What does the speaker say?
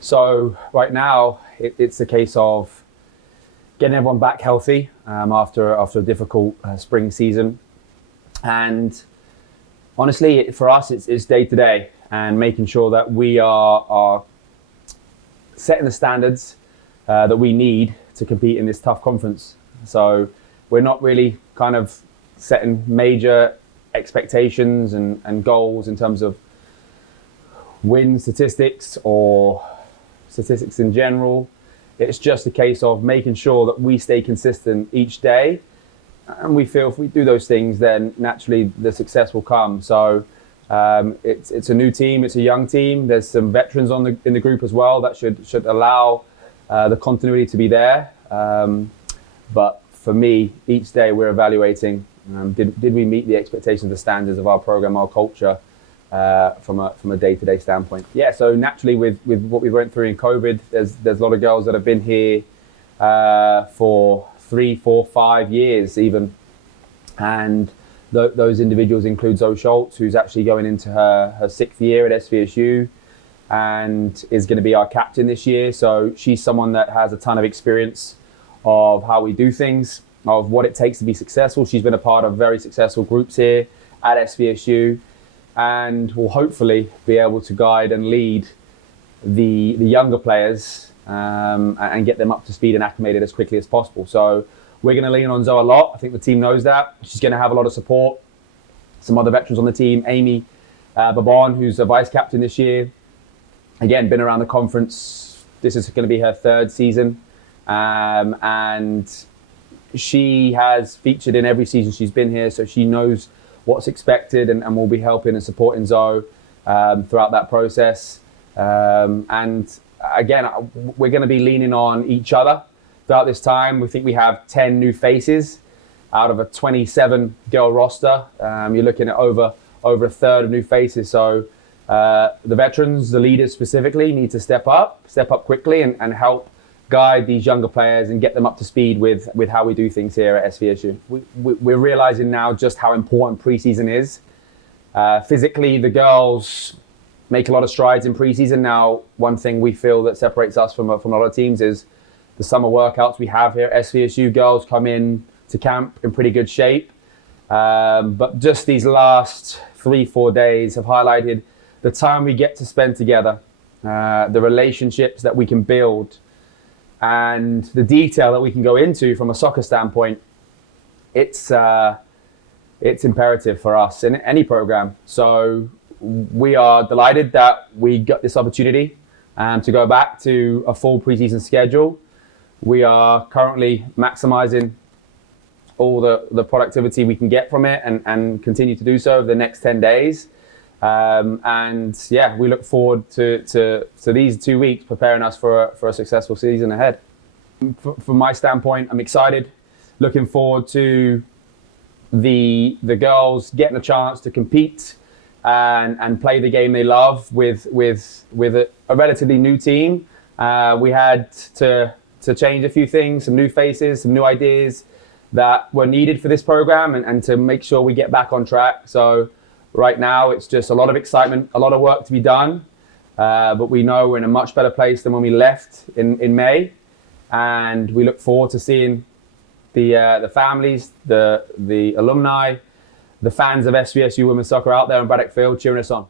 So right now, it's a case of getting everyone back healthy after a difficult spring season. And honestly, for us, it's day to day and making sure that we are setting the standards that we need to compete in this tough conference. So we're not really kind of setting major expectations and goals in terms of win statistics or statistics in general. It's just a case of making sure that we stay consistent each day. And we feel if we do those things, then naturally the success will come. So it's a new team, it's a young team. There's some veterans in the group as well that should allow the continuity to be there. But for me, each day we're evaluating, did we meet the expectations, the standards of our program, our culture, from a day-to-day standpoint. Yeah, so naturally with what we went through in COVID, there's a lot of girls that have been here for 3, 4, 5 years even. And those individuals include Zoe Schultz, who's actually going into her 6th year at SVSU and is going to be our captain this year. So she's someone that has a ton of experience of how we do things, of what it takes to be successful. She's been a part of very successful groups here at SVSU and will hopefully be able to guide and lead the younger players and get them up to speed and acclimated as quickly as possible. So we're going to lean on Zoe a lot. I think the team knows that. She's going to have a lot of support. Some other veterans on the team, Amy Babon, who's a vice captain this year. Again, been around the conference. This is going to be her 3rd season. And she has featured in every season she's been here, so she knows what's expected and will be helping and supporting Zoe throughout that process. And again, we're going to be leaning on each other throughout this time. We think we have 10 new faces out of a 27 girl roster. You're looking at over a third of new faces. So the veterans, the leaders specifically, need to step up quickly and help guide these younger players and get them up to speed with how we do things here at SVSU. We're realizing now just how important preseason is. Physically, the girls make a lot of strides in preseason. Now, one thing we feel that separates us from a lot of teams is the summer workouts we have here at SVSU. Girls come in to camp in pretty good shape. But just these last 3-4 days have highlighted the time we get to spend together, the relationships that we can build, and the detail that we can go into from a soccer standpoint. It's imperative for us in any program. So we are delighted that we got this opportunity to go back to a full preseason schedule. We are currently maximizing all the productivity we can get from it and continue to do so over the next 10 days. And yeah, we look forward to these 2 weeks preparing us for a successful season ahead. From my standpoint, I'm excited, looking forward to the girls getting a chance to compete and play the game they love with a relatively new team. We had to change a few things, some new faces, some new ideas that were needed for this program and to make sure we get back on track. So right now, it's just a lot of excitement, a lot of work to be done, but we know we're in a much better place than when we left in May, and we look forward to seeing the families, the alumni, the fans of SVSU women's soccer out there in Braddock Field cheering us on.